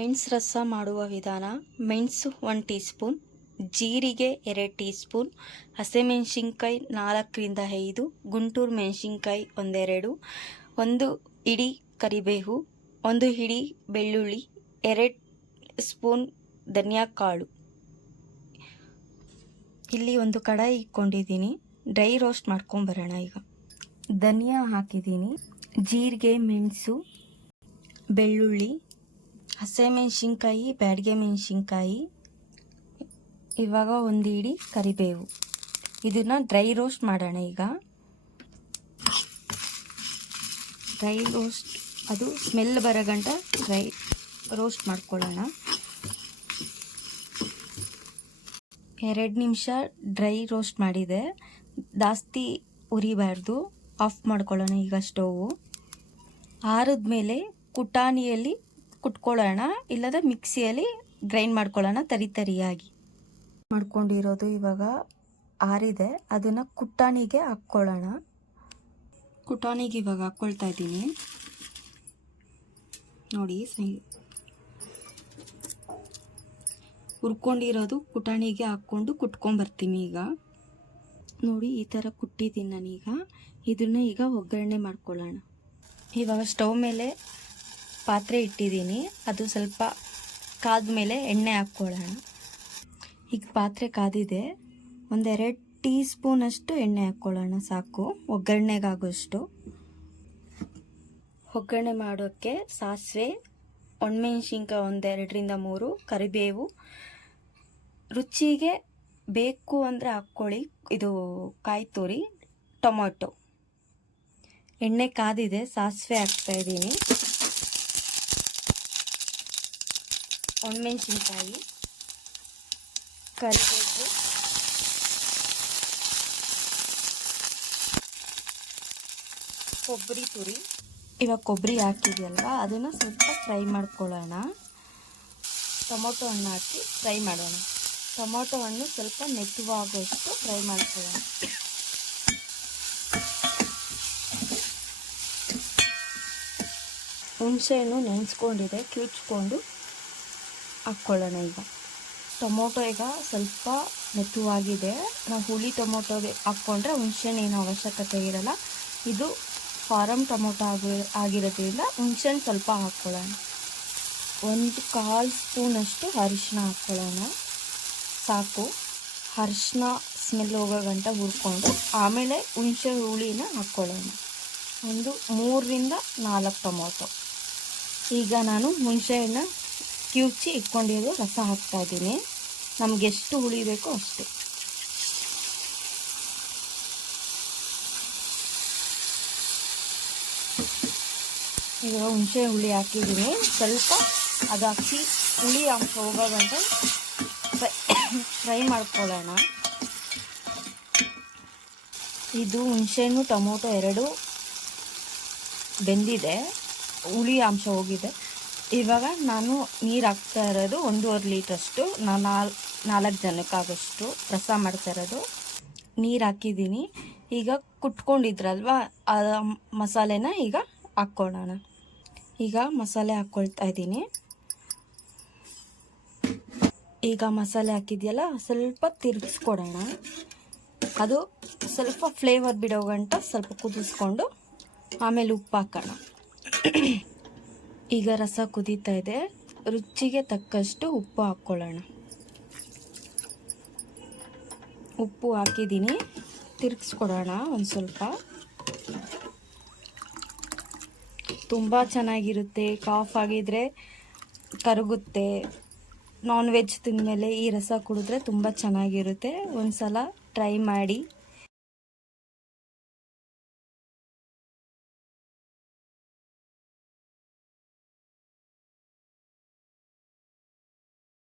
ಮೆಣಸು ರಸ ಮಾಡುವ ವಿಧಾನ. ಮೆಣಸು 1 ಟೀ ಸ್ಪೂನ್, ಜೀರಿಗೆ 2 ಟೀ ಸ್ಪೂನ್, ಹಸಿಮೆಣಸಿನ್ಕಾಯಿ 4ರಿಂದ 5, ಗುಂಟೂರು ಮೆಣಸಿನ್ಕಾಯಿ 1-2, 1 ಹಿಡಿ ಕರಿಬೇವು, 1 ಹಿಡಿ ಬೆಳ್ಳುಳ್ಳಿ, 2 ಸ್ಪೂನ್ ಧನಿಯಾ ಕಾಳು. ಇಲ್ಲಿ ಒಂದು ಕಡಾಯಿ ಇಟ್ಕೊಂಡಿದ್ದೀನಿ, ಡ್ರೈ ರೋಸ್ಟ್ ಮಾಡ್ಕೊಂಬರೋಣ. ಈಗ ಧನಿಯಾ ಹಾಕಿದ್ದೀನಿ, ಜೀರಿಗೆ, ಮೆಣಸು, ಬೆಳ್ಳುಳ್ಳಿ, ಹಸಿಮೆಣಸಿನ್ಕಾಯಿ, ಬ್ಯಾಡಗೆ ಮೆಣಸಿನ್ಕಾಯಿ, ಇವಾಗ 1 ಹಿಡಿ ಕರಿಬೇವು. ಇದನ್ನು ಡ್ರೈ ರೋಸ್ಟ್ ಮಾಡೋಣ. ಈಗ ಡ್ರೈ ರೋಸ್ಟ್, ಅದು ಸ್ಮೆಲ್ ಬರೋ ಗಂಟ ಡ್ರೈ ರೋಸ್ಟ್ ಮಾಡ್ಕೊಳ್ಳೋಣ. 2 ನಿಮಿಷ ಡ್ರೈ ರೋಸ್ಟ್ ಮಾಡಿದೆ, ಜಾಸ್ತಿ ಉರಿಬಾರ್ದು, ಆಫ್ ಮಾಡ್ಕೊಳ್ಳೋಣ. ಈಗ ಸ್ಟೌವು ಆರಿದ್ಮೇಲೆ ಕುಟಾಣಿಯಲ್ಲಿ ಕುಟ್ಕೊಳ್ಳೋಣ, ಇಲ್ಲದ ಮಿಕ್ಸಿಯಲ್ಲಿ ಗ್ರೈಂಡ್ ಮಾಡ್ಕೊಳ್ಳೋಣ. ತರಿಯಾಗಿ ಮಾಡ್ಕೊಂಡಿರೋದು ಇವಾಗ ಆರಿದೆ, ಅದನ್ನು ಕುಟಾಣಿಗೆ ಹಾಕ್ಕೊಳ್ಳೋಣ. ಕುಟಾಣಿಗೆ ಇವಾಗ ಹಾಕ್ಕೊಳ್ತಾ ಇದ್ದೀನಿ ನೋಡಿ. ಹುರ್ಕೊಂಡಿರೋದು ಕುಟಾಣಿಗೆ ಹಾಕ್ಕೊಂಡು ಕುಟ್ಕೊಂಬರ್ತೀನಿ. ಈಗ ನೋಡಿ, ಈ ಥರ ಕುಟ್ಟಿದ್ದೀನಿ ನಾನೀಗ. ಇದನ್ನು ಈಗ ಒಗ್ಗರಣೆ ಮಾಡ್ಕೊಳ್ಳೋಣ. ಇವಾಗ ಸ್ಟವ್ ಮೇಲೆ ಪಾತ್ರೆ ಇಟ್ಟಿದ್ದೀನಿ, ಅದು ಸ್ವಲ್ಪ ಕಾದ ಮೇಲೆ ಎಣ್ಣೆ ಹಾಕ್ಕೊಳ್ಳೋಣ. ಈಗ ಪಾತ್ರೆ ಕಾದಿದೆ, 1-2 ಟೀ ಸ್ಪೂನಷ್ಟು ಎಣ್ಣೆ ಹಾಕ್ಕೊಳ್ಳೋಣ, ಸಾಕು ಒಗ್ಗರಣೆಗಾಗೋಷ್ಟು. ಒಗ್ಗರಣೆ ಮಾಡೋಕ್ಕೆ ಸಾಸಿವೆ, ಒಣಮೆಣಸಿನ್ಕಾಯಿ 1-2ರಿಂದ 3, ಕರಿಬೇವು, ರುಚಿಗೆ ಬೇಕು ಅಂದರೆ ಹಾಕ್ಕೊಳ್ಳಿ, ಇದು ಕಾಯಿ ತುರಿ, ಟೊಮೊಟೊ. ಎಣ್ಣೆ ಕಾದಿದೆ, ಸಾಸಿವೆ ಹಾಕ್ತಾಯಿದ್ದೀನಿ, ಒಣಮೆಣಸಿನ್ಕಾಯಿ, ಕರಿಬೇವು, ಕೊಬ್ಬರಿ ತುರಿ. ಇವಾಗ ಕೊಬ್ಬರಿ ಹಾಕಿದೆಯಲ್ವ, ಅದನ್ನು ಸ್ವಲ್ಪ ಫ್ರೈ ಮಾಡ್ಕೊಳ್ಳೋಣ. ಟೊಮೊಟೊ ಹಣ್ಣು ಹಾಕಿ ಫ್ರೈ ಮಾಡೋಣ. ಟೊಮೊಟೊ ಹಣ್ಣು ಸ್ವಲ್ಪ ಮೆತ್ತವಾಗೋಷ್ಟು ಫ್ರೈ ಮಾಡ್ಕೊಳ್ಳೋಣ. ಹುಣಸೆಹಣ್ಣು ನೆನೆಸ್ಕೊಂಡಿದೆ, ಕಿವುಚ್ಕೊಂಡು ಹಾಕ್ಕೊಳ್ಳೋಣ. ಈಗ ಟೊಮೊಟೊ ಈಗ ಸ್ವಲ್ಪ ಮೆತ್ತವಾಗಿದೆ, ನಾವು ಹುಳಿ ಟೊಮೊಟೊಗೆ ಹಾಕ್ಕೊಂಡ್ರೆ ಹುಣಸೆಹಣ್ಣು ಏನೂ ಅವಶ್ಯಕತೆ ಇರಲ್ಲ. ಇದು ಫಾರಮ್ ಟೊಮೊಟೊ ಆಗಿರೋದ್ರಿಂದ ಹುಣಸೆಹಣ್ಣು ಸ್ವಲ್ಪ ಹಾಕ್ಕೊಳ್ಳೋಣ. 1/4 ಸ್ಪೂನಷ್ಟು ಅರಿಶಿನ ಹಾಕ್ಕೊಳ್ಳೋಣ, ಸಾಕು. ಅರಿಶಿನ ಸ್ಮೆಲ್ ಹೋಗೋ ಗಂಟ ಹುರ್ಕೊಂಡು ಆಮೇಲೆ ಹುಣಸೆ ಹುಳಿನ ಹಾಕ್ಕೊಳ್ಳೋಣ. 3ರಿಂದ 4 ಟೊಮೊಟೊ. ಈಗ ನಾನು ಹುಣಸೆಹಣ್ಣು ಕಿವುಚಿ ಇಟ್ಕೊಂಡಿರೋ ರಸ ಹಾಕ್ತಾಯಿದ್ದೀನಿ, ನಮ್ಗೆ ಎಷ್ಟು ಹುಳಿ ಬೇಕೋ ಅಷ್ಟು. ಈಗ ಹುಣಸೆ ಹುಳಿ ಹಾಕಿದ್ದೀನಿ, ಸ್ವಲ್ಪ ಅದು ಹಾಕಿ ಹುಳಿ ಅಂಶ ಹೋಗೋ ಗಂಟ ಫ್ರೈ ಮಾಡ್ಕೊಳ್ಳೋಣ. ಇದು ಹುಣಸೆಹಣ್ಣು ಟೊಮೊಟೊ 2 ಬೆಂದಿದೆ, ಹುಳಿ ಅಂಶ ಹೋಗಿದೆ. ಇವಾಗ ನಾನು ನೀರು ಹಾಕ್ತಾ ಇರೋದು 1.5 ಲೀಟ್ರಷ್ಟು, ನಾನು 4 ಜನಕ್ಕಾಗಷ್ಟು ರಸ ಮಾಡ್ತಾ ಇರೋದು. ನೀರು ಹಾಕಿದ್ದೀನಿ. ಈಗ ಕುಟ್ಕೊಂಡಿದ್ರಲ್ವ ಆ ಮಸಾಲೆನ ಈಗ ಹಾಕ್ಕೊಳ್ಳೋಣ. ಈಗ ಮಸಾಲೆ ಹಾಕ್ಕೊಳ್ತಾ ಇದ್ದೀನಿ. ಈಗ ಮಸಾಲೆ ಹಾಕಿದೆಯಲ್ಲ, ಸ್ವಲ್ಪ ತಿರುಗಿಸ್ಕೊಡೋಣ. ಅದು ಸ್ವಲ್ಪ ಫ್ಲೇವರ್ ಬಿಡೋ ಗಂಟ ಸ್ವಲ್ಪ ಕುದಿಸ್ಕೊಂಡು ಆಮೇಲೆ ಉಪ್ಪು ಹಾಕೋಣ. ಈಗ ರಸ ಕುದೀತಾ ಇದೆ, ರುಚಿಗೆ ತಕ್ಕಷ್ಟು ಉಪ್ಪು ಹಾಕ್ಕೊಳ್ಳೋಣ. ಉಪ್ಪು ಹಾಕಿದ್ದೀನಿ, ತಿರುಗಿಸ್ಕೊಡೋಣ ಒಂದು ಸ್ವಲ್ಪ. ತುಂಬ ಚೆನ್ನಾಗಿರುತ್ತೆ, ಕಾಫ್ ಆಗಿದ್ರೆ ಕರಗುತ್ತೆ. ನಾನ್ ವೆಜ್ ತಿಂದಮೇಲೆ ಈ ರಸ ಕುಡಿದ್ರೆ ತುಂಬ ಚೆನ್ನಾಗಿರುತ್ತೆ. ಒಂದು ಸಲ ಟ್ರೈ ಮಾಡಿ.